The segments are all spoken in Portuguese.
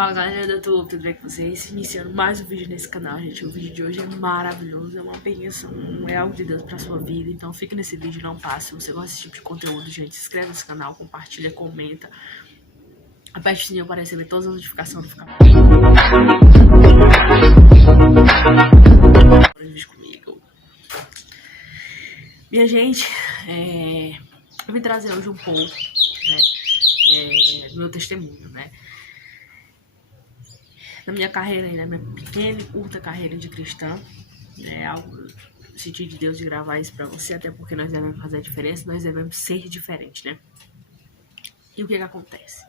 Fala galera do YouTube, tudo bem com vocês? Iniciando mais um vídeo nesse canal, gente. O vídeo de hoje é maravilhoso, é uma bênção, é algo de Deus pra sua vida. Então fica nesse vídeo, não passe. Se você gosta desse tipo de conteúdo, gente, se inscreve nesse canal, compartilha, comenta. Aperte o sininho para receber todas as notificações do canal. Vídeo comigo. Minha gente, eu vim trazer hoje um pouco, do meu testemunho, né? Na minha carreira, na minha pequena e curta carreira de cristã, é algo senti de Deus de gravar isso pra você, até porque nós devemos fazer a diferença, nós devemos ser diferentes, né? E o que acontece?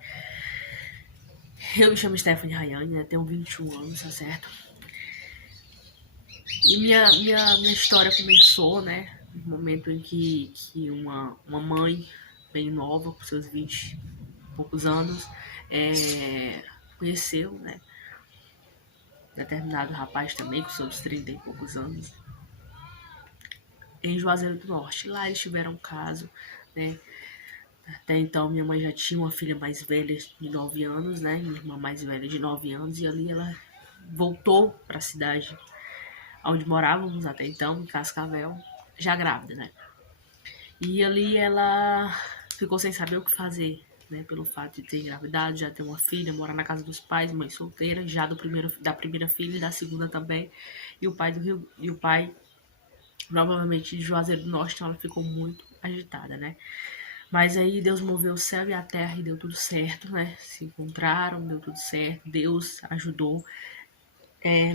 Eu me chamo Stephanie Rayane, né? Tenho 21 anos, tá certo? E minha história começou, né? No momento em que uma mãe bem nova, com seus 20 e poucos anos, conheceu, né? Determinado rapaz também, com seus 30 e poucos anos, em Juazeiro do Norte. Lá eles tiveram um caso, né? Até então minha mãe já tinha uma filha mais velha de 9 anos, né? Minha irmã mais velha de 9 anos, e ali ela voltou para a cidade onde morávamos até então, em Cascavel, já grávida, né? E ali ela ficou sem saber o que fazer, né? Pelo fato de ter engravidado, já ter uma filha, morar na casa dos pais, mãe solteira, já da primeira filha e da segunda também. E o pai provavelmente de Juazeiro do Norte, então ela ficou muito agitada, né? Mas aí Deus moveu o céu e a terra e deu tudo certo, né? Se encontraram, deu tudo certo, Deus ajudou.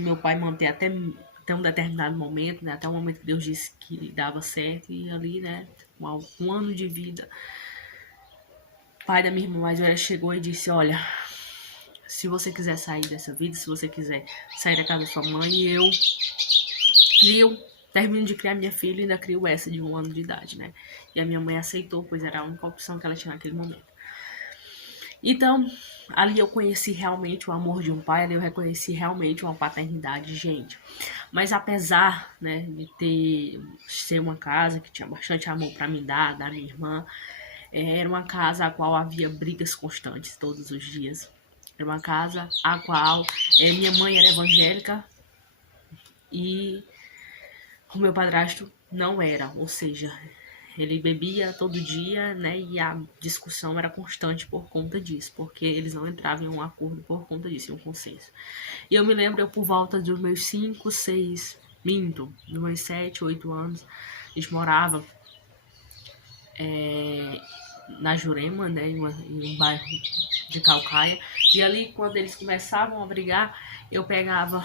Meu pai manter até um determinado momento, né? Até o momento que Deus disse que dava certo, e ali, né? Um ano de vida, o pai da minha irmã mais velha chegou e disse: olha, se você quiser sair dessa vida, se você quiser sair da casa da sua mãe, eu termino de criar minha filha e ainda crio essa de 1 ano de idade, né? E a minha mãe aceitou, pois era a única opção que ela tinha naquele momento. Então, ali eu conheci realmente o amor de um pai, ali eu reconheci realmente uma paternidade, gente. Mas apesar, né, de ser uma casa que tinha bastante amor para me dar, da minha irmã, era uma casa a qual havia brigas constantes todos os dias. Era uma casa a qual minha mãe era evangélica e o meu padrasto não era, ou seja, ele bebia todo dia, né, e a discussão era constante por conta disso, porque eles não entravam em um acordo por conta disso, em um consenso. E eu me lembro, por volta dos meus 5, 6, dos meus 7, 8 anos, a gente morava na Jurema, né, em um bairro de Calcaia, e ali, quando eles começavam a brigar, eu pegava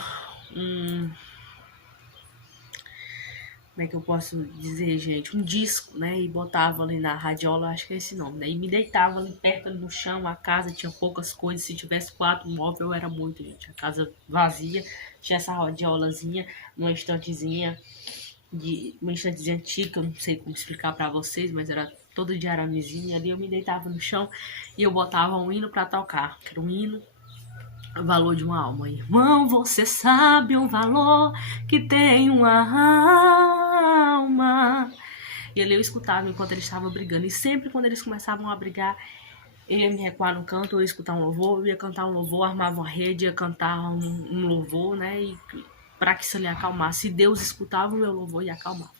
como é que eu posso dizer, gente, um disco, né, e botava ali na radiola, acho que é esse nome, né, e me deitava ali perto no chão. A casa tinha poucas coisas, se tivesse 4 móveis era muito, gente, a casa vazia, tinha essa radiolazinha, uma estantezinha antiga, eu não sei como explicar pra vocês, mas era todo de aramezinho. Ali eu me deitava no chão e eu botava um hino pra tocar, que era um hino, o valor de uma alma. Irmão, você sabe o valor que tem uma alma. E ali eu escutava enquanto eles estavam brigando. E sempre quando eles começavam a brigar, eu ia me recuar no canto, eu ia escutar um louvor, eu ia cantar um louvor, armava uma rede, ia cantar um louvor, né? E para que isso ali acalmasse. E Deus escutava o meu louvor e acalmava.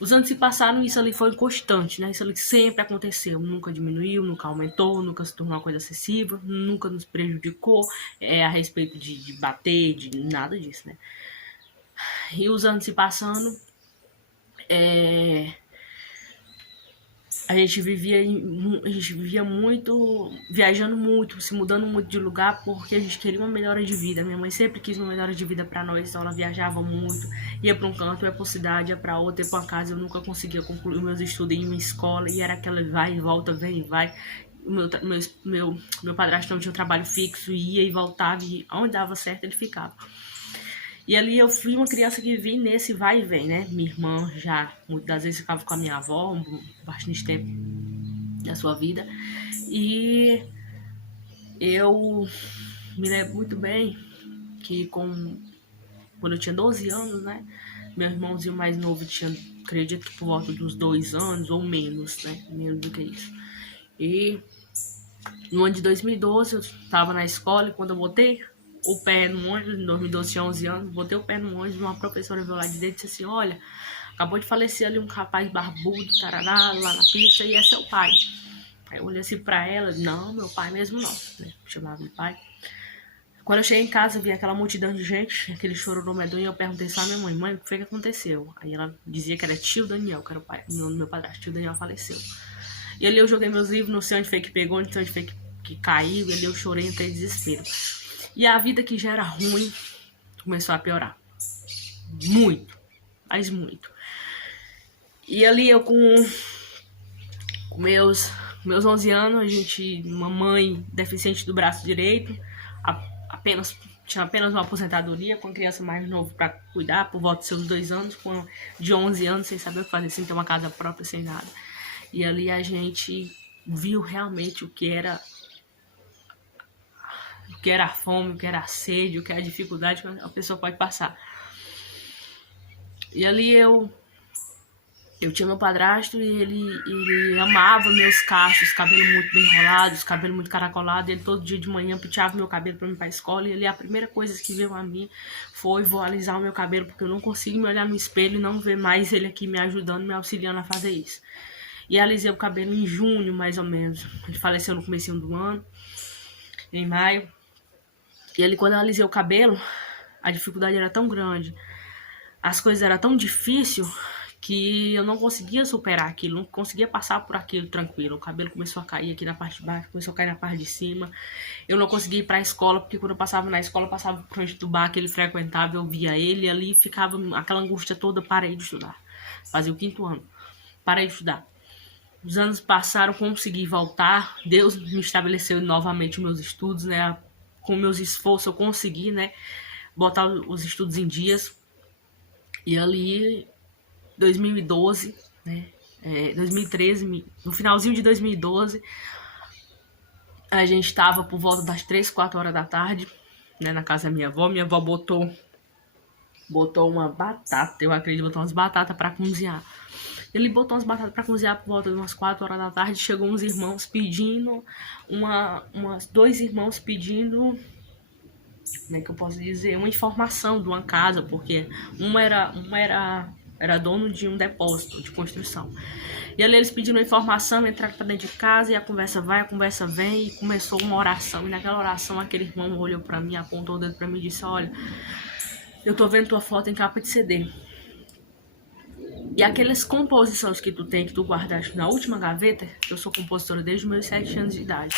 Os anos se passaram e isso ali foi constante, né? Isso ali sempre aconteceu, nunca diminuiu, nunca aumentou, nunca se tornou uma coisa excessiva, nunca nos prejudicou a respeito de bater, de nada disso, né? E os anos se passando, a gente vivia muito, viajando muito, se mudando muito de lugar, porque a gente queria uma melhora de vida. Minha mãe sempre quis uma melhora de vida pra nós, então ela viajava muito, ia pra um canto, ia pra cidade, ia pra outra, ia pra casa. Eu nunca conseguia concluir meus estudos em uma escola, e era aquela vai e volta, vem e vai. Meu padrasto não tinha um trabalho fixo, ia e voltava, e onde dava certo ele ficava. E ali eu fui uma criança que vi nesse vai e vem, né? Minha irmã já, muitas das vezes, ficava com a minha avó bastante tempo da sua vida. E eu me lembro muito bem que quando eu tinha 12 anos, né? Meu irmãozinho mais novo tinha, acredito que por volta dos 2 anos ou menos, né? Menos do que isso. E No ano de 2012, eu estava na escola e quando eu botei o pé no ônibus, em 2012 tinha 11 anos, botei o pé no ônibus, uma professora veio lá de dentro e disse assim, olha, acabou de falecer ali um rapaz barbudo, tarará, lá na pista, e é seu pai. Aí eu olhei assim pra ela, não, meu pai mesmo não, né? Chamava de pai. Quando eu cheguei em casa, vi aquela multidão de gente, aquele choro no medonho, e eu perguntei só à minha mãe, o que foi que aconteceu? Aí ela dizia que era tio Daniel, que era o pai, o nome do meu padrasto, tio Daniel faleceu. E ali eu joguei meus livros, não sei onde foi que pegou, não sei onde foi que caiu, e ali eu chorei, entrei em desespero. E a vida que já era ruim começou a piorar. Muito, mas muito. E ali eu com meus 11 anos, a gente, uma mãe deficiente do braço direito, tinha apenas uma aposentadoria, com criança mais nova para cuidar, por volta de seus 2 anos, de 11 anos, sem saber o que fazer, sem ter uma casa própria, sem nada. E ali a gente viu realmente o que era a fome, o que era a sede, o que era a dificuldade que a pessoa pode passar. E ali eu tinha meu padrasto e ele amava meus cachos, cabelo muito bem enrolados, cabelo muito caracolado. Ele todo dia de manhã penteava meu cabelo para ir para a escola. E a primeira coisa que veio a mim foi: vou alisar o meu cabelo, porque eu não consigo me olhar no espelho e não ver mais ele aqui me ajudando, me auxiliando a fazer isso. E alisei o cabelo em junho, mais ou menos. Ele faleceu no comecinho do ano, em maio. E ali, quando eu alisei o cabelo, a dificuldade era tão grande, as coisas eram tão difíceis, que eu não conseguia superar aquilo, não conseguia passar por aquilo tranquilo. O cabelo começou a cair aqui na parte de baixo, começou a cair na parte de cima. Eu não conseguia ir pra escola, porque quando eu passava na escola, eu passava por frente do bar que ele frequentava, eu via ele, e ali ficava aquela angústia toda. Parei de estudar. Fazia o 5º ano. Parei de estudar. Os anos passaram, consegui voltar. Deus me estabeleceu novamente os meus estudos, né? Com meus esforços eu consegui, né, botar os estudos em dias. E ali, 2012, né, 2013, no finalzinho de 2012, a gente estava por volta das 3, 4 horas da tarde, né, na casa da minha avó. Minha avó botou uma batata, eu acredito, botou umas batatas para cozinhar. Ele botou umas batatas para cozinhar por volta de umas 4 horas da tarde. Chegou uns irmãos pedindo, dois irmãos pedindo, como é que eu posso dizer, uma informação de uma casa, porque um era dono de um depósito de construção. E ali eles pediram informação, entraram para dentro de casa, e a conversa vai, a conversa vem, e começou uma oração. E naquela oração, aquele irmão olhou para mim, apontou o dedo para mim e disse: olha, eu tô vendo tua foto em capa de CD. E aquelas composições que tu tem, que tu guardaste na última gaveta, eu sou compositora desde os meus 7 anos de idade,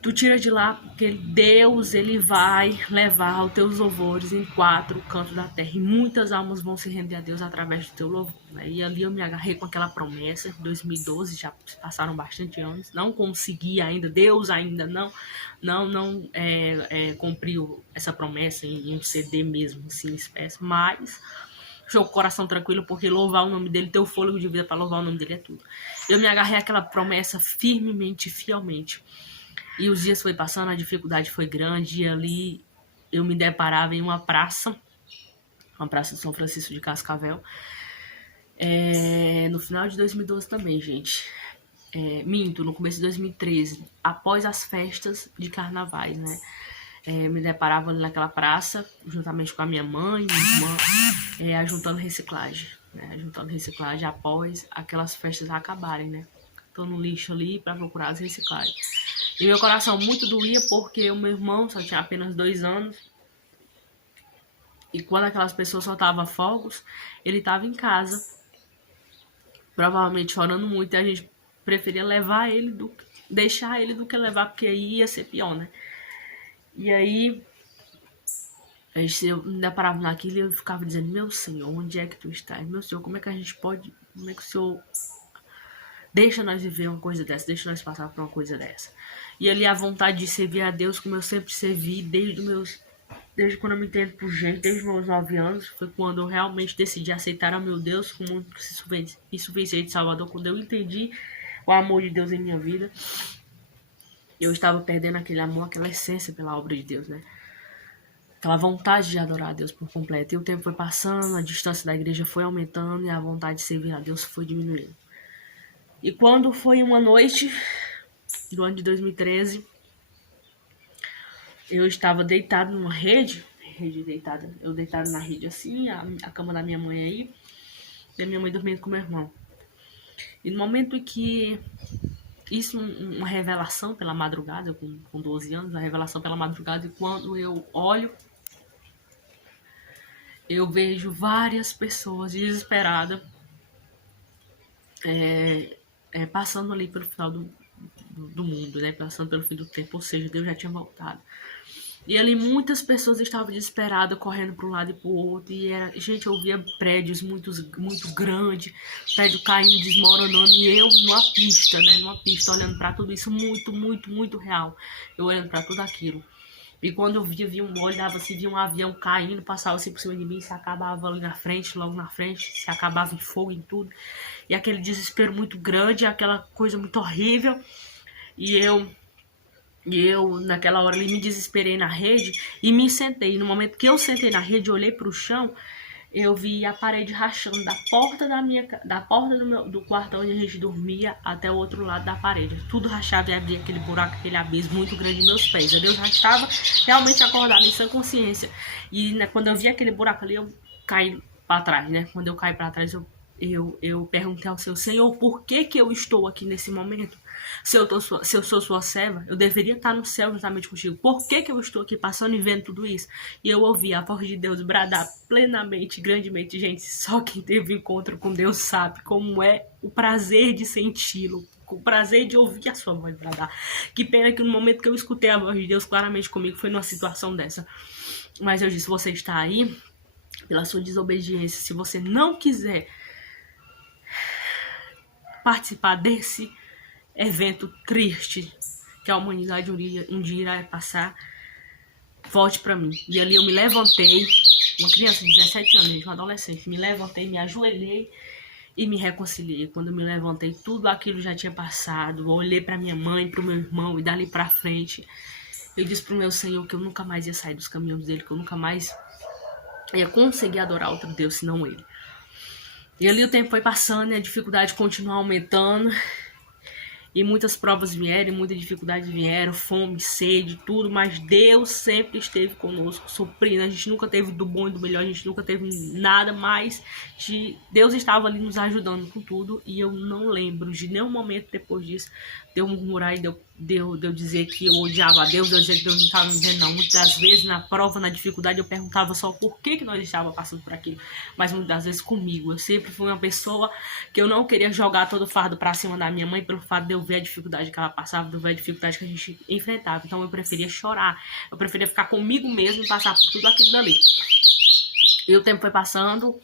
tu tira de lá, porque Deus, ele vai levar os teus louvores em 4 cantos da terra. E muitas almas vão se render a Deus através do teu louvor. E ali eu me agarrei com aquela promessa. Em 2012, já passaram bastante anos. Não consegui ainda, Deus ainda não cumpriu essa promessa em um CD mesmo, assim, em espécie. Mas estou com o coração tranquilo, porque louvar o nome dele, ter o fôlego de vida para louvar o nome dele é tudo. Eu me agarrei àquela promessa firmemente, fielmente. E os dias foi passando, a dificuldade foi grande, e ali eu me deparava em uma praça de São Francisco de Cascavel, no final de 2012 também, gente. No começo de 2013, após as festas de carnavais, né? Me deparava ali naquela praça, juntamente com a minha mãe, minha irmã, ajuntando reciclagem, né? Ajuntando reciclagem após aquelas festas acabarem, né? Tô no lixo ali para procurar as reciclagens. E meu coração muito doía, porque o meu irmão só tinha apenas 2 anos. E quando aquelas pessoas soltavam fogos, ele estava em casa, provavelmente chorando muito. E a gente preferia deixar ele do que levar, porque aí ia ser pior, né? E aí, eu me deparava naquilo e eu ficava dizendo: meu Senhor, onde é que tu estás? Meu Senhor, como é que a gente pode... Como é que o Senhor deixa nós viver uma coisa dessa? Deixa nós passar por uma coisa dessa? E ali a vontade de servir a Deus, como eu sempre servi, desde quando eu me entendo por gente, desde meus 9 anos, foi quando eu realmente decidi aceitar ao meu Deus como insuficiente Salvador, quando eu entendi o amor de Deus em minha vida. Eu estava perdendo aquele amor, aquela essência pela obra de Deus, né? Aquela vontade de adorar a Deus por completo. E o tempo foi passando, a distância da igreja foi aumentando e a vontade de servir a Deus foi diminuindo. E quando foi uma noite do ano de 2013, eu estava deitado numa rede deitada, eu deitado na rede assim, a cama da minha mãe aí, e a minha mãe dormindo com meu irmão. E no momento em que isso, uma revelação pela madrugada, eu com 12 anos, uma revelação pela madrugada, e quando eu olho, eu vejo várias pessoas desesperadas, passando ali pelo final do mundo, né? Passando pelo fim do tempo, ou seja, Deus já tinha voltado. E ali muitas pessoas estavam desesperadas, correndo para um lado e para o outro. E gente, eu via prédios muito grandes, prédio caindo, desmoronando. E eu numa pista, né? Numa pista, olhando para tudo isso, muito real. Eu olhando para tudo aquilo. E quando eu via olhava assim, via um avião caindo, passava assim por cima de mim, se acabava ali na frente, logo na frente, se acabava em fogo, em tudo. E aquele desespero muito grande, aquela coisa muito horrível. E eu, naquela hora ali, me desesperei na rede e me sentei. No momento que eu sentei na rede, eu olhei pro chão, eu vi a parede rachando da porta do quarto onde a gente dormia até o outro lado da parede. Tudo rachado e havia aquele buraco, aquele abismo muito grande em meus pés. Eu já estava realmente acordada em sã consciência. E né, quando eu vi aquele buraco ali, eu caí para trás, né? Quando eu caí para trás, eu perguntei ao Senhor, por que eu estou aqui nesse momento? Se eu sou sua serva, eu deveria estar no céu juntamente contigo. Por que eu estou aqui passando e vendo tudo isso? E eu ouvi a voz de Deus bradar plenamente, grandemente. Gente, só quem teve encontro com Deus sabe como é o prazer de senti-lo, o prazer de ouvir a sua voz bradar. Que pena que no momento que eu escutei a voz de Deus claramente comigo, foi numa situação dessa. Mas eu disse, você está aí pela sua desobediência. Se você não quiser participar desse evento triste que a humanidade um dia irá passar, volte para mim. E ali eu me levantei, uma criança de 17 anos, uma adolescente, me levantei, me ajoelhei e me reconciliei. Quando eu me levantei, tudo aquilo já tinha passado. Eu olhei para minha mãe, para o meu irmão, e dali para frente eu disse pro meu Senhor que eu nunca mais ia sair dos caminhos dele, que eu nunca mais ia conseguir adorar outro Deus senão ele. E ali o tempo foi passando e a dificuldade continuou aumentando. E muitas provas vieram, muitas dificuldades vieram, fome, sede, tudo. Mas Deus sempre esteve conosco, suprindo. A gente nunca teve do bom e do melhor, a gente nunca teve nada, mas Deus estava ali nos ajudando com tudo. E eu não lembro de nenhum momento depois disso de eu murmurar e de eu dizer que eu odiava a Deus, de eu dizer que Deus não estava me vendo, não. Muitas das vezes, na prova, na dificuldade, eu perguntava só por que nós estávamos passando por aquilo. Mas muitas das vezes comigo. Eu sempre fui uma pessoa que eu não queria jogar todo o fardo para cima da minha mãe, pelo fato de eu ver a dificuldade que ela passava, de eu ver a dificuldade que a gente enfrentava. Então eu preferia chorar, eu preferia ficar comigo mesmo e passar por tudo aquilo dali. E o tempo foi passando.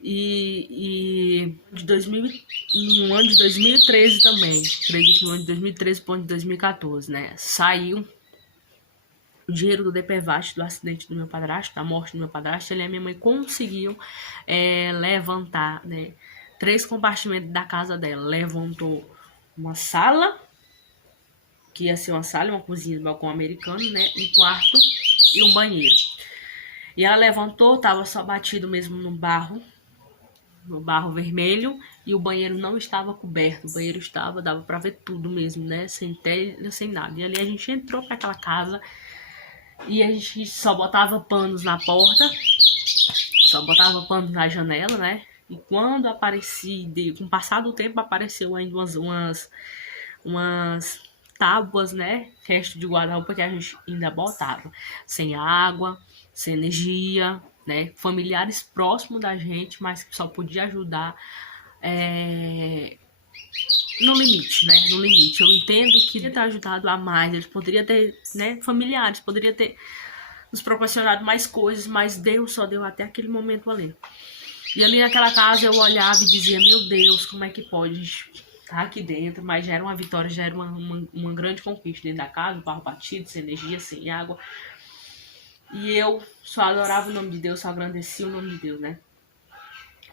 E no ano de 2013 também, acredito que no ano de 2013 para o ano de 2014, né, saiu o dinheiro do DPVAT, do acidente do meu padrasto, da morte do meu padrasto. Ele e a minha mãe conseguiam levantar, né, 3 compartimentos da casa dela. Levantou uma sala, que ia ser uma sala, uma cozinha, um balcão americano, né, um quarto e um banheiro. E ela levantou, tava só batido mesmo no barro vermelho, e o banheiro não estava coberto. O banheiro estava, dava pra ver tudo mesmo, né? Sem telha, sem nada. E ali a gente entrou pra aquela casa e a gente só botava panos na porta, só botava panos na janela, né? E quando aparecia, com o passar do tempo, apareceu ainda umas tábuas, né? Resto de guarda-roupa que a gente ainda botava. Sem água, sem energia, né? Familiares próximos da gente, mas que só podia ajudar no limite, né? No limite. Eu entendo que poderia ter ajudado a mais, eles poderiam ter, né? Familiares, poderia ter nos proporcionado mais coisas, mas Deus só deu até aquele momento ali. E ali naquela casa eu olhava e dizia, meu Deus, como é que pode estar aqui dentro? Mas já era uma vitória, já era uma grande conquista dentro da casa, o barro batido, sem energia, sem água. E eu só adorava o nome de Deus, só agradecia o nome de Deus, né?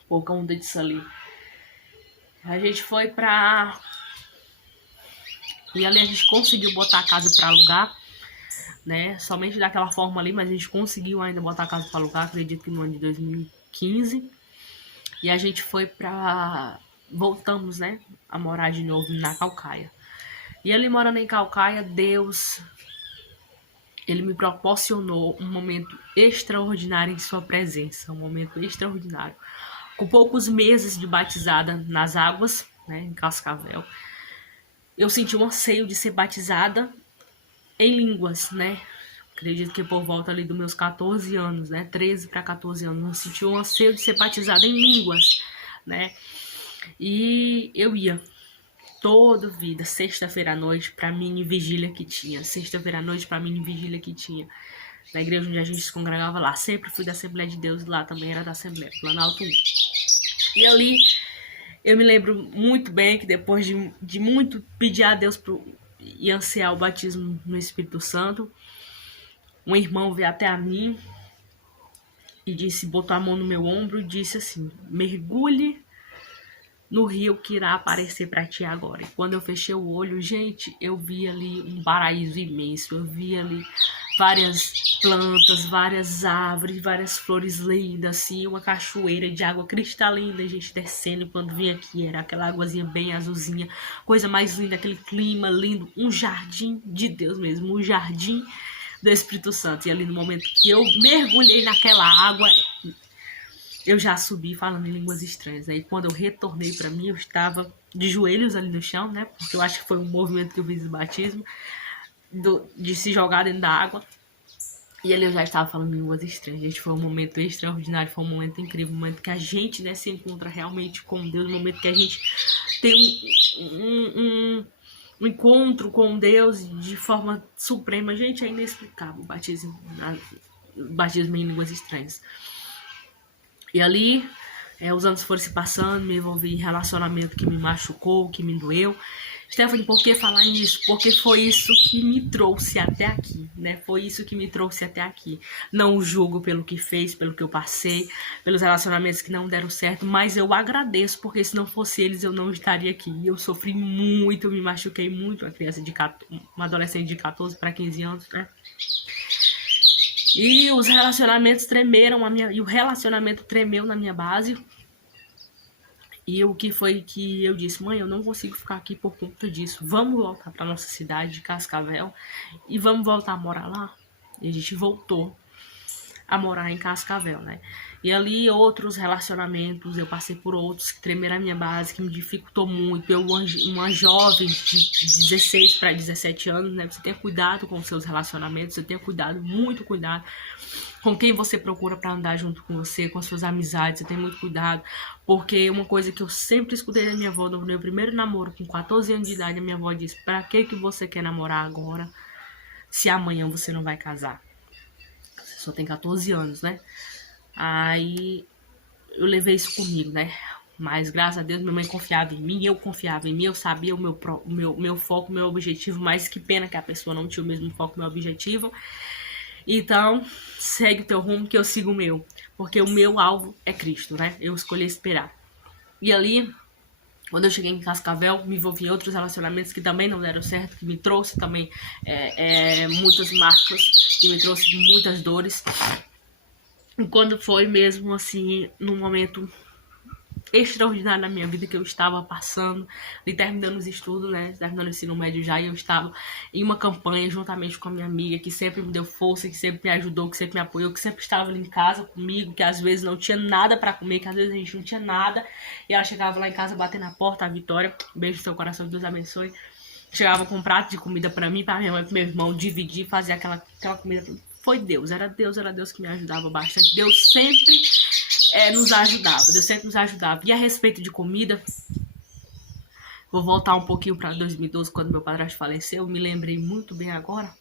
Por conta disso ali. A gente foi pra... E ali a gente conseguiu botar a casa pra alugar, né? Somente daquela forma ali, mas a gente conseguiu ainda botar a casa pra alugar, acredito que no ano de 2015. E a gente foi pra... Voltamos, né? A morar de novo na Caucaia. E ali morando em Calcaia, Deus, Ele me proporcionou um momento extraordinário em sua presença, um momento extraordinário. Com poucos meses de batizada nas águas, né, em Cascavel, eu senti um anseio de ser batizada em línguas, né? Acredito que por volta ali dos meus 14 anos, né? 13 para 14 anos, eu senti um anseio de ser batizada em línguas, né? E eu ia toda vida, sexta-feira à noite, pra mini vigília que tinha. Sexta-feira à noite, pra mini vigília que tinha. Na igreja onde a gente se congregava lá. Sempre fui da Assembleia de Deus, lá também era da Assembleia, Planalto 1. E ali, eu me lembro muito bem que depois de muito pedir a Deus e ansiar o batismo no Espírito Santo, um irmão veio até a mim e disse, botou a mão no meu ombro e disse assim, mergulhe no rio que irá aparecer para ti agora. E quando eu fechei o olho, gente, eu vi ali um paraíso imenso. Eu vi ali várias plantas, várias árvores, várias flores lindas, assim, uma cachoeira de água cristalina, gente, descendo. Quando vim aqui, era aquela águazinha bem azulzinha, coisa mais linda, aquele clima lindo, um jardim de Deus mesmo, um jardim do Espírito Santo. E ali no momento que eu mergulhei naquela água, eu já subi falando em línguas estranhas. Aí quando eu retornei pra mim, eu estava de joelhos ali no chão, né? Porque eu acho que foi um movimento que eu fiz do batismo, de se jogar dentro da água. E ali eu já estava falando em línguas estranhas. Gente, foi um momento extraordinário, foi um momento incrível, um momento que a gente, né, se encontra realmente com Deus, um momento que a gente tem um encontro com Deus de forma suprema. Gente, é inexplicável o batismo em línguas estranhas. E ali, os anos foram se passando, me envolvi em relacionamento que me machucou, que me doeu. Stephanie, por que falar nisso? Porque foi isso que me trouxe até aqui, né? Foi isso que me trouxe até aqui. Não o julgo pelo que fez, pelo que eu passei, pelos relacionamentos que não deram certo, mas eu agradeço, porque se não fosse eles, eu não estaria aqui. Eu sofri muito, eu me machuquei muito, uma adolescente de 14 para 15 anos, né? E os relacionamentos tremeram, e o relacionamento tremeu na minha base. E o que foi que eu disse, mãe, eu não consigo ficar aqui por conta disso. Vamos voltar para nossa cidade de Cascavel e vamos voltar a morar lá. E a gente voltou a morar em Cascavel, né? E ali outros relacionamentos, eu passei por outros que tremeram a minha base, que me dificultou muito. Eu, uma jovem de 16 para 17 anos, né? Você tenha cuidado com os seus relacionamentos, você tenha cuidado, muito cuidado com quem você procura para andar junto com você, com as suas amizades, você tem muito cuidado, porque uma coisa que eu sempre escutei da minha avó, no meu primeiro namoro, com 14 anos de idade, a minha avó disse, pra que você quer namorar agora, se amanhã você não vai casar? Você só tem 14 anos, né? Aí eu levei isso comigo, né? Mas graças a Deus minha mãe confiava em mim, eu confiava em mim, eu sabia o meu foco, o meu objetivo, mas que pena que a pessoa não tinha o mesmo foco, o meu objetivo. Então, segue o teu rumo que eu sigo o meu, porque o meu alvo é Cristo, né? Eu escolhi esperar. E ali, quando eu cheguei em Cascavel, me envolvi em outros relacionamentos que também não deram certo, que me trouxe também muitas marcas, que me trouxe muitas dores. E quando foi mesmo assim, num momento extraordinário na minha vida que eu estava passando, e terminando os estudos, né, terminando o ensino médio já, e eu estava em uma campanha juntamente com a minha amiga, que sempre me deu força, que sempre me ajudou, que sempre me apoiou, que sempre estava ali em casa comigo, que às vezes não tinha nada pra comer, que às vezes a gente não tinha nada, e ela chegava lá em casa batendo na porta, a Vitória, beijo no seu coração, Deus abençoe, chegava com um prato de comida pra mim, pra minha mãe, pro meu irmão, dividir, fazer aquela comida. Foi Deus, era Deus que me ajudava bastante. Deus sempre nos ajudava, Deus sempre nos ajudava. E a respeito de comida, vou voltar um pouquinho para 2012, quando meu padrasto faleceu. Me lembrei muito bem agora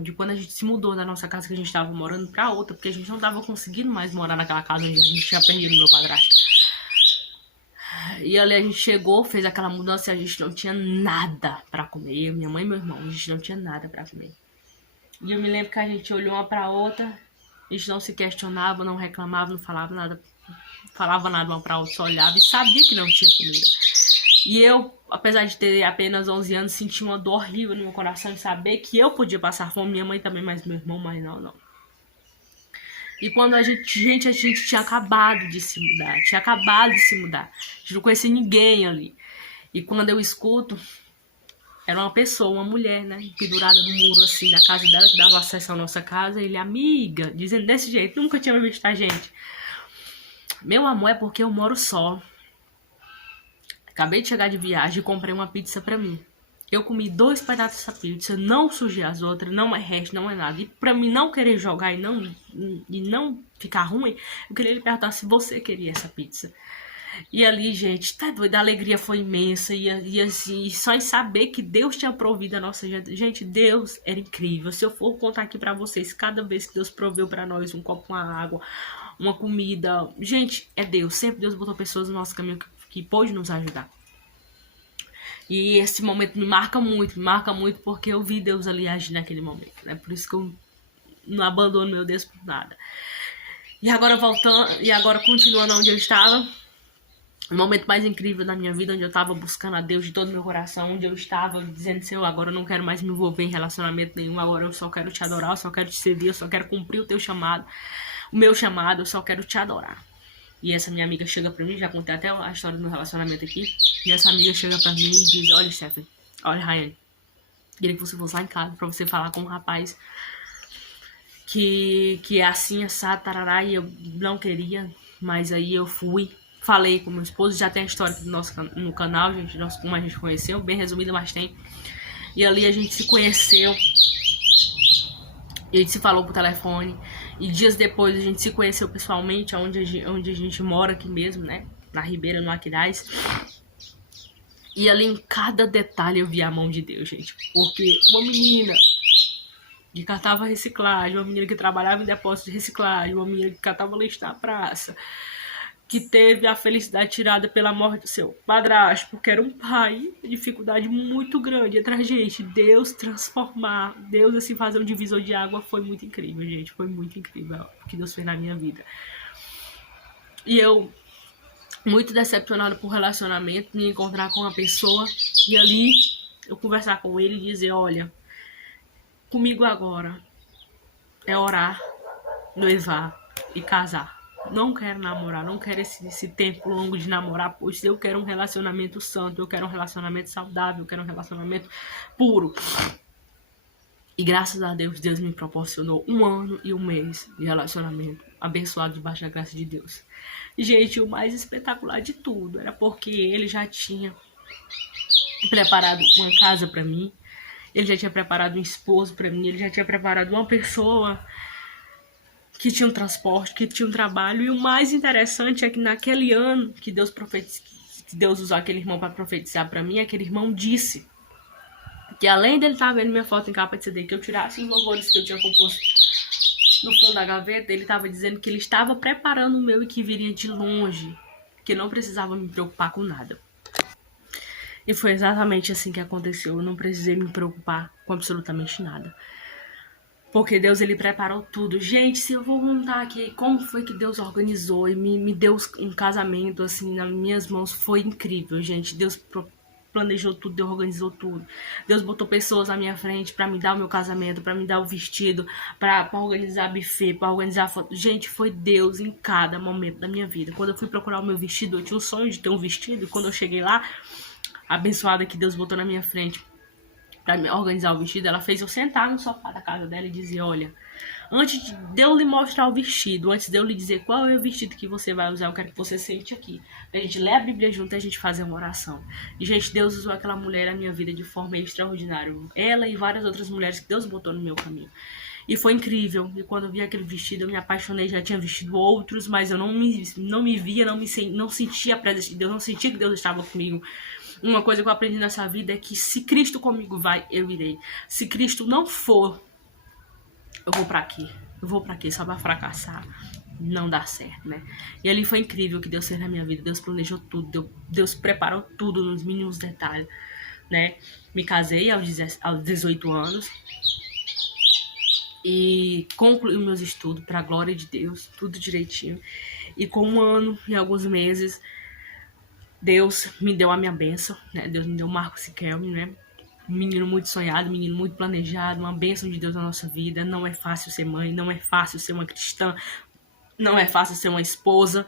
de quando a gente se mudou da nossa casa que a gente estava morando para outra, porque a gente não estava conseguindo mais morar naquela casa onde a gente tinha perdido meu padrasto. E ali a gente chegou, fez aquela mudança e a gente não tinha nada para comer. Eu, minha mãe e meu irmão, a gente não tinha nada para comer. E eu me lembro que a gente olhou uma pra outra, a gente não se questionava, não reclamava, não falava nada uma pra outra, só olhava e sabia que não tinha comida. E eu, apesar de ter apenas 11 anos, senti uma dor horrível no meu coração de saber que eu podia passar fome, minha mãe também, mas meu irmão, mas não. E quando a gente tinha acabado de se mudar, a gente não conhecia ninguém ali. E quando eu escuto Era uma pessoa, uma mulher, né? Pendurada no muro, assim, da casa dela, que dava acesso à nossa casa. Ele, amiga, dizendo desse jeito, nunca tinha visto a gente. Meu amor, é porque eu moro só. Acabei de chegar de viagem e comprei uma pizza pra mim. Eu comi 2 pedaços dessa pizza, não sujei as outras, não é resto, não é nada. E pra mim não querer jogar e não ficar ruim, eu queria lhe perguntar se você queria essa pizza. E ali, gente, tá doido, a alegria foi imensa. E assim, só em saber que Deus tinha provido a nossa gente. Gente, Deus era incrível. Se eu for contar aqui pra vocês, cada vez que Deus proveu pra nós um copo com água, uma comida. Gente, é Deus. Sempre Deus botou pessoas no nosso caminho que pôde nos ajudar. E esse momento me marca muito porque eu vi Deus ali agir naquele momento, né? Por isso que eu não abandono meu Deus por nada. E agora voltando, e agora continuando onde eu estava, o momento mais incrível da minha vida, onde eu estava buscando a Deus de todo o meu coração, onde eu estava dizendo, Senhor, agora eu não quero mais me envolver em relacionamento nenhum, agora eu só quero te adorar, eu só quero te servir, eu só quero cumprir o teu chamado, o meu chamado, eu só quero te adorar. E essa minha amiga chega pra mim, já contei até a história do meu relacionamento aqui, e essa amiga chega pra mim e diz, olha, Stephanie, olha, Rayane, queria que você fosse lá em casa pra você falar com um rapaz que é assim, assado, tarará, e eu não queria, mas aí eu fui, falei com meu esposo, já tem a história do no canal, gente, como a gente conheceu, bem resumida, mas tem. E ali a gente se conheceu, e a gente se falou por telefone, e dias depois a gente se conheceu pessoalmente, onde a gente mora aqui mesmo, né, na Ribeira, no Aquiraz. E ali em cada detalhe eu vi a mão de Deus, gente, porque uma menina que catava reciclagem, uma menina que trabalhava em depósito de reciclagem, uma menina que catava lixo na praça, que teve a felicidade tirada pela morte do seu padrasto, porque era um pai, dificuldade muito grande entre a gente. Deus transformar, Deus assim fazer um divisor de água foi muito incrível, gente, foi muito incrível o que Deus fez na minha vida. E eu, muito decepcionada por relacionamento, me encontrar com uma pessoa e ali eu conversar com ele e dizer, olha, comigo agora é orar, noivar e casar. Não quero namorar, não quero esse tempo longo de namorar, pois eu quero um relacionamento santo, eu quero um relacionamento saudável, eu quero um relacionamento puro. E graças a Deus, Deus me proporcionou 1 ano e 1 mês de relacionamento abençoado debaixo da graça de Deus. Gente, o mais espetacular de tudo era porque ele já tinha preparado uma casa pra mim, ele já tinha preparado um esposo pra mim, ele já tinha preparado uma pessoa que tinha um transporte, que tinha um trabalho. E o mais interessante é que naquele ano que Deus usou aquele irmão para profetizar para mim, aquele irmão disse que além dele estar vendo minha foto em capa de CD, que eu tirasse os louvores que eu tinha composto no fundo da gaveta, ele estava dizendo que ele estava preparando o meu e que viria de longe, que não precisava me preocupar com nada. E foi exatamente assim que aconteceu. Eu não precisei me preocupar com absolutamente nada. Porque Deus, ele preparou tudo. Gente, se eu vou contar aqui como foi que Deus organizou e me deu um casamento, assim, nas minhas mãos, foi incrível, gente. Deus planejou tudo, Deus organizou tudo. Deus botou pessoas à minha frente pra me dar o meu casamento, pra me dar o vestido, pra organizar buffet, pra organizar foto. Gente, foi Deus em cada momento da minha vida. Quando eu fui procurar o meu vestido, eu tinha o sonho de ter um vestido. E quando eu cheguei lá, abençoada que Deus botou na minha frente pra organizar o vestido, ela fez eu sentar no sofá da casa dela e dizer, olha, antes de eu lhe mostrar o vestido, antes de eu lhe dizer qual é o vestido que você vai usar, eu quero que você sente aqui. A gente lê a Bíblia junto e a gente fazer uma oração. E, gente, Deus usou aquela mulher na minha vida de forma extraordinária. Ela e várias outras mulheres que Deus botou no meu caminho. E foi incrível. E quando eu vi aquele vestido, eu me apaixonei. Já tinha vestido outros, mas eu não me via, não sentia a presença de Deus, não sentia que Deus estava comigo. Uma coisa que eu aprendi nessa vida é que se Cristo comigo vai, eu irei. Se Cristo não for, eu vou pra quê? Eu vou pra quê? Só pra fracassar? Não dá certo, né? E ali foi incrível o que Deus fez na minha vida. Deus planejou tudo. Deus preparou tudo nos mínimos detalhes, né? Me casei aos 18 anos. E concluí meus estudos pra glória de Deus. Tudo direitinho. E com 1 ano e alguns meses, Deus me deu a minha bênção, né? Deus me deu o Marcos Siquelme, né? Um menino muito sonhado, um menino muito planejado, uma bênção de Deus na nossa vida. Não é fácil ser mãe, não é fácil ser uma cristã, não é fácil ser uma esposa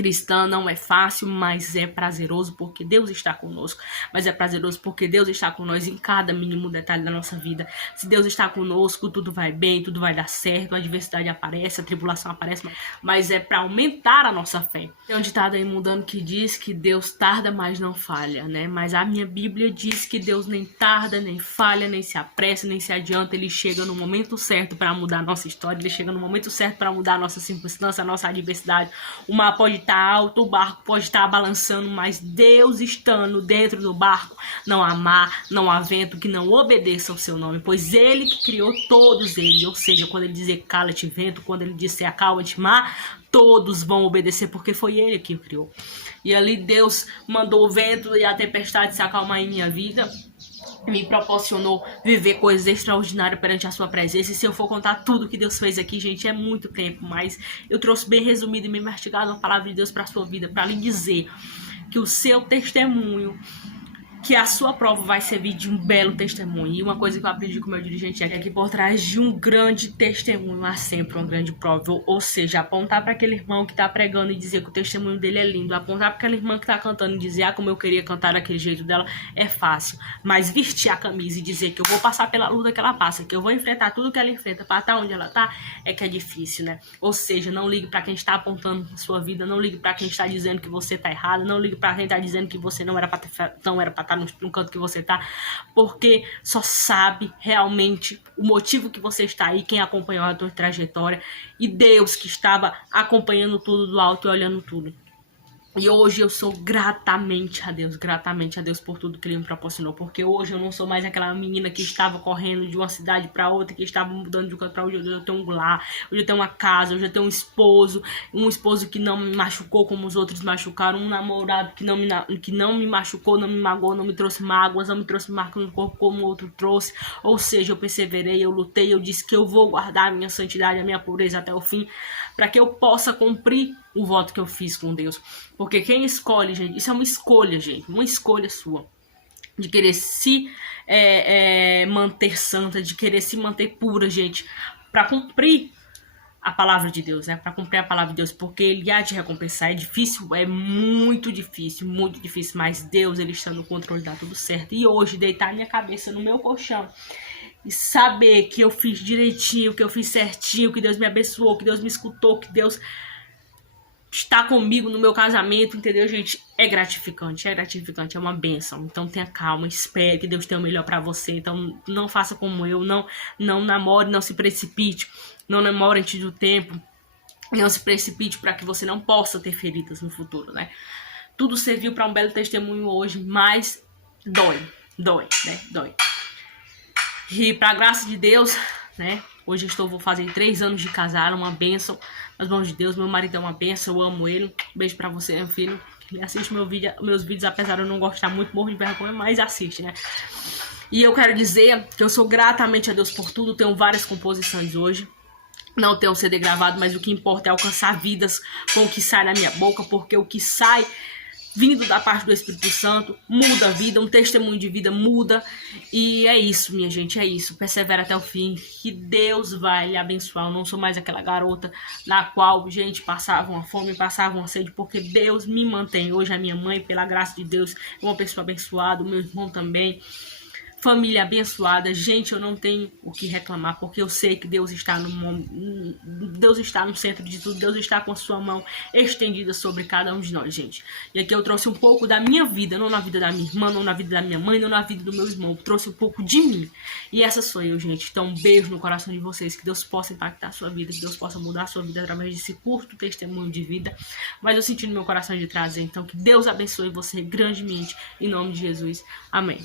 cristã não é fácil, mas é prazeroso porque Deus está conosco. Mas é prazeroso porque Deus está com nós em cada mínimo detalhe da nossa vida. Se Deus está conosco, tudo vai bem, tudo vai dar certo, a adversidade aparece, a tribulação aparece, mas é para aumentar a nossa fé. Tem um ditado aí mudando que diz que Deus tarda, mas não falha, né? Mas a minha Bíblia diz que Deus nem tarda, nem falha, nem se apressa, nem se adianta. Ele chega no momento certo para mudar a nossa história, ele chega no momento certo para mudar a nossa circunstância, a nossa adversidade. O mar pode estar alto, o barco pode estar balançando, mas Deus estando dentro do barco, não há mar, não há vento que não obedeça ao seu nome, pois ele que criou todos eles. Ou seja, quando ele dizer cala-te vento, quando ele disser acalma-te mar, todos vão obedecer porque foi ele que o criou. E ali Deus mandou o vento e a tempestade se acalmar em minha vida, me proporcionou viver coisas extraordinárias perante a sua presença. E se eu for contar tudo que Deus fez aqui, gente, é muito tempo, mas eu trouxe bem resumido e bem mastigado a palavra de Deus para a sua vida, para lhe dizer que o seu testemunho, que a sua prova vai servir de um belo testemunho. E uma coisa que eu aprendi com o meu dirigente é que por trás de um grande testemunho há sempre uma grande prova. Ou seja, apontar para aquele irmão que está pregando e dizer que o testemunho dele é lindo, apontar para aquela irmã que está cantando e dizer como eu queria cantar daquele jeito dela, é fácil. Mas vestir a camisa e dizer que eu vou passar pela luta que ela passa, que eu vou enfrentar tudo que ela enfrenta para estar onde ela está, é que é difícil, né? Ou seja, não ligue para quem está apontando na sua vida, não ligue para quem está dizendo que você está errado, não ligue para quem está dizendo que você não era para estar no canto que você tá, porque só sabe realmente o motivo que você está aí, quem acompanhou a tua trajetória, e Deus que estava acompanhando tudo do alto e olhando tudo. E hoje eu sou gratamente a Deus por tudo que Ele me proporcionou, porque hoje eu não sou mais aquela menina que estava correndo de uma cidade para outra, que estava mudando de um canto para outro. Hoje eu tenho um lar, hoje eu tenho uma casa, hoje eu tenho um esposo que não me machucou como os outros machucaram, um namorado que não me machucou, não me magoou, não me trouxe mágoas, não me trouxe marca no corpo como o outro trouxe. Ou seja, eu perseverei, eu lutei, eu disse que eu vou guardar a minha santidade, a minha pureza até o fim, para que eu possa cumprir o voto que eu fiz com Deus. Porque quem escolhe, gente, isso é uma escolha, gente, uma escolha sua, de querer se manter santa, de querer se manter pura, gente, para cumprir a palavra de Deus, né? Para cumprir a palavra de Deus, porque Ele há de recompensar. É difícil, é muito difícil, mas Deus, Ele está no controle, dá tudo certo. E hoje, deitar minha cabeça no meu colchão e saber que eu fiz direitinho, que eu fiz certinho, que Deus me abençoou, que Deus me escutou, que Deus está comigo no meu casamento, entendeu, gente? É gratificante, é uma bênção. Então tenha calma, espere que Deus tenha o melhor para você. Então não faça como eu, não namore, não se precipite, não namore antes do tempo, não se precipite para que você não possa ter feridas no futuro, né? Tudo serviu para um belo testemunho hoje, mas dói, né? Dói. E para a graça de Deus, né? Hoje vou fazer 3 anos de casar, uma bênção nas mãos de Deus. Meu marido é uma bênção, eu amo ele. Beijo pra você, meu filho. Ele assiste meus vídeos, apesar de eu não gostar muito, morro de vergonha, mas assiste, né? E eu quero dizer que eu sou gratamente a Deus por tudo. Tenho várias composições hoje. Não tenho um CD gravado, mas o que importa é alcançar vidas com o que sai na minha boca, porque o que sai vindo da parte do Espírito Santo muda a vida, um testemunho de vida muda. E é isso, minha gente, é isso. Persevera até o fim, que Deus vai lhe abençoar. Eu não sou mais aquela garota na qual, gente, passava uma fome, passava uma sede, porque Deus me mantém. Hoje a minha mãe, pela graça de Deus, é uma pessoa abençoada, o meu irmão também. Família abençoada, gente, eu não tenho o que reclamar, porque eu sei que Deus está no centro de tudo, Deus está com a sua mão estendida sobre cada um de nós, gente. E aqui eu trouxe um pouco da minha vida, não na vida da minha irmã, não na vida da minha mãe, não na vida do meu irmão, eu trouxe um pouco de mim. E essa sou eu, gente. Então, um beijo no coração de vocês, que Deus possa impactar a sua vida, que Deus possa mudar a sua vida através desse curto testemunho de vida. Mas eu senti no meu coração de trazer, então, que Deus abençoe você grandemente, em nome de Jesus. Amém.